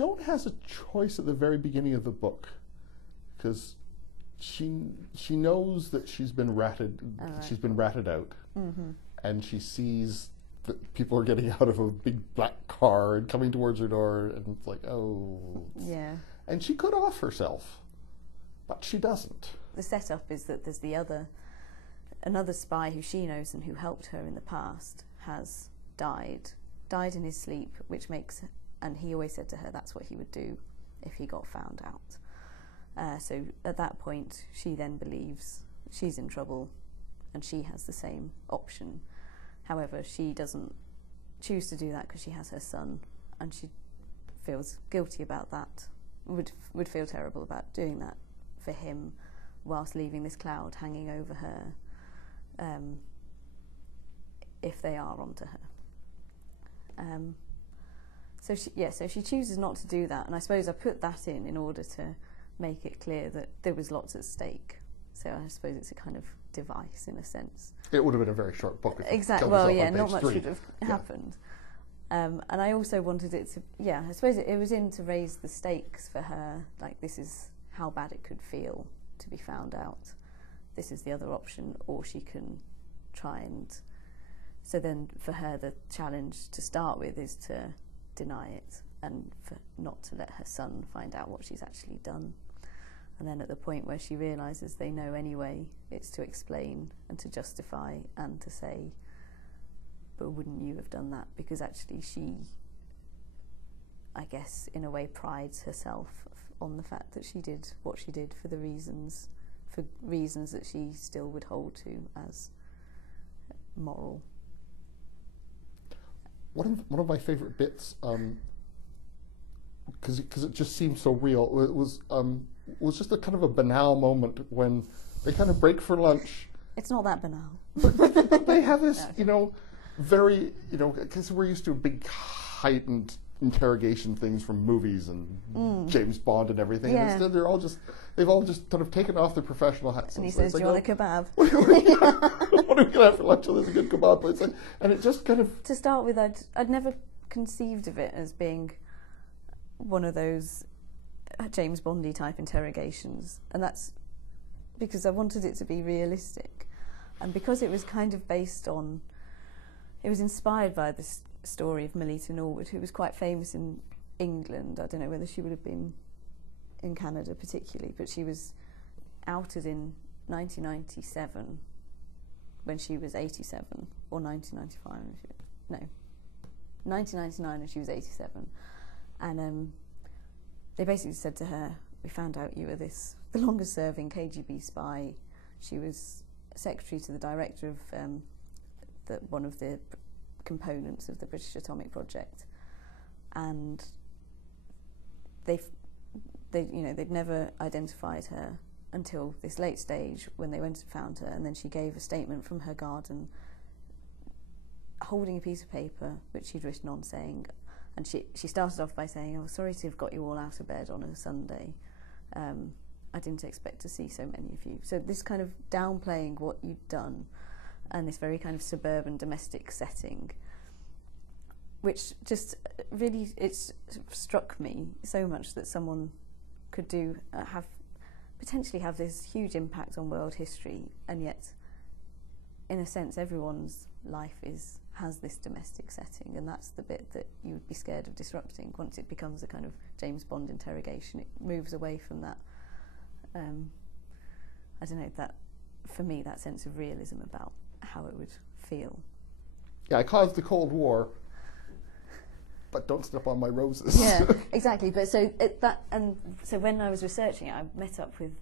Joan has a choice at the very beginning of the book, because she knows that she's been ratted out, and she sees that people are getting out of a big black car and coming towards her door, and it's like, oh, yeah. And she could off herself, but she doesn't. The setup is that there's another spy who she knows and who helped her in the past has died in his sleep, and he always said to her that's what he would do if he got found out. So at that point, she then believes she's in trouble and she has the same option. However, she doesn't choose to do that because she has her son, and she feels guilty about that, would feel terrible about doing that for him whilst leaving this cloud hanging over her, if they are onto her. So she chooses not to do that, and I suppose I put that in order to make it clear that there was lots at stake. So I suppose it's a kind of device in a sense. It would have been a very short book. Exactly. Well, yeah, not much would have happened. And I also wanted it to, I suppose it was in to raise the stakes for her. Like, this is how bad it could feel to be found out. This is the other option, or she can try and. So then, for her, the challenge to start with is to deny it and not to let her son find out what she's actually done. And then at the point where she realises they know anyway, it's to explain and to justify and to say, but wouldn't you have done that? Because actually she, I guess, in a way prides herself on the fact that she did what she did for reasons that she still would hold to as moral. One of my favourite bits, because it just seems so real, was just a kind of a banal moment when they kind of break for lunch. It's not that banal. But they have this, very, because we're used to big heightened interrogation things from movies and James Bond and everything. Yeah. And instead they've all just kind of taken off their professional hats. And he says, do you want a kebab? What are we going to have for lunch? Oh, there's a good kebab place. And it just kind of... To start with, I'd never conceived of it as being one of those James Bondy type interrogations, and that's because I wanted it to be realistic, and because it was kind of it was inspired by this story of Melita Norwood, who was quite famous in England. I don't know whether she would have been in Canada particularly, but she was outed in 1997 when she was 87, or 1995, 1999 when she was 87. And they basically said to her, we found out you were the longest serving KGB spy. She was secretary to the director of one of the components of the British atomic project. And they'd never identified her until this late stage when they went and found her, and then she gave a statement from her garden holding a piece of paper which she'd written on saying, and she started off by saying, oh, sorry to have got you all out of bed on a Sunday. I didn't expect to see so many of you. So this kind of downplaying what you'd done, and this very kind of suburban domestic setting, which just really, it's struck me so much that someone could potentially have this huge impact on world history, and yet, in a sense, everyone's life has this domestic setting, and that's the bit that you would be scared of disrupting. Once it becomes a kind of James Bond interrogation, it moves away from that. I don't know, that for me, that sense of realism about how it would feel. Yeah, I caused the Cold War, but don't step on my roses. Yeah, exactly. But so when I was researching it, I met up with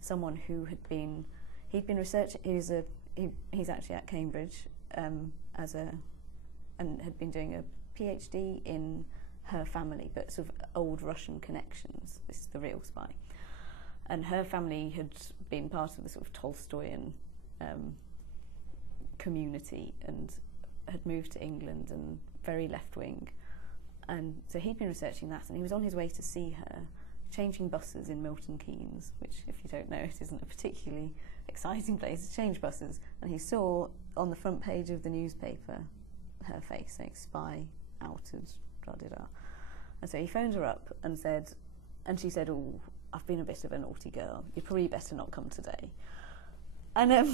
someone who he'd been researching. He's actually at Cambridge and had been doing a PhD in her family, but sort of old Russian connections. This is the real spy. And her family had been part of the sort of Tolstoyan community and had moved to England and very left-wing. And so he'd been researching that, and he was on his way to see her, changing buses in Milton Keynes, which, if you don't know, it isn't a particularly exciting place to change buses. And he saw on the front page of the newspaper her face saying, spy outed, da-da-da. And so he phoned her up and she said, "Oh, I've been a bit of a naughty girl. You'd probably better not come today." And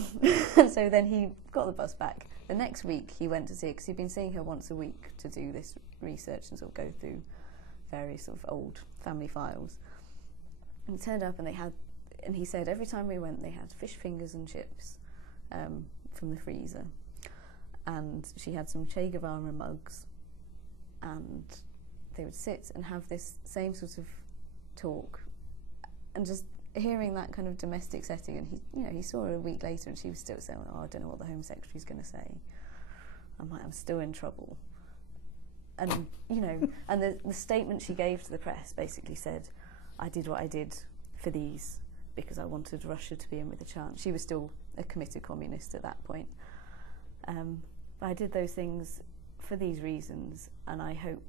so then he got the bus back. The next week he went to see her, because he'd been seeing her once a week to do this research and sort of go through various sort of old family files. And he turned up and he said every time we went they had fish fingers and chips from the freezer. And she had some Che Guevara mugs, and they would sit and have this same sort of talk, and just hearing that kind of domestic setting. And he saw her a week later, and she was still saying, "Oh, I don't know what the Home Secretary's going to say." I'm like, I'm still in trouble. And and the statement she gave to the press basically said, "I did what I did for these because I wanted Russia to be in with a chance." She was still a committed communist at that point. But I did those things for these reasons, and I hope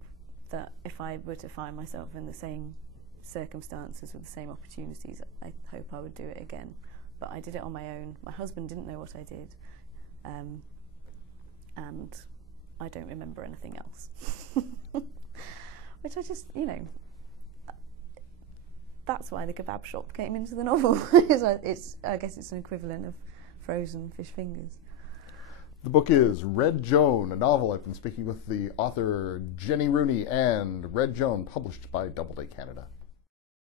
that if I were to find myself in the same circumstances with the same opportunities, I hope I would do it again. But I did it on my own. My husband didn't know what I did, and I don't remember anything else. Which I just, that's why the kebab shop came into the novel. I guess it's an equivalent of frozen fish fingers. The book is Red Joan, a novel. I've been speaking with the author Jennie Rooney and Red Joan, published by Doubleday Canada.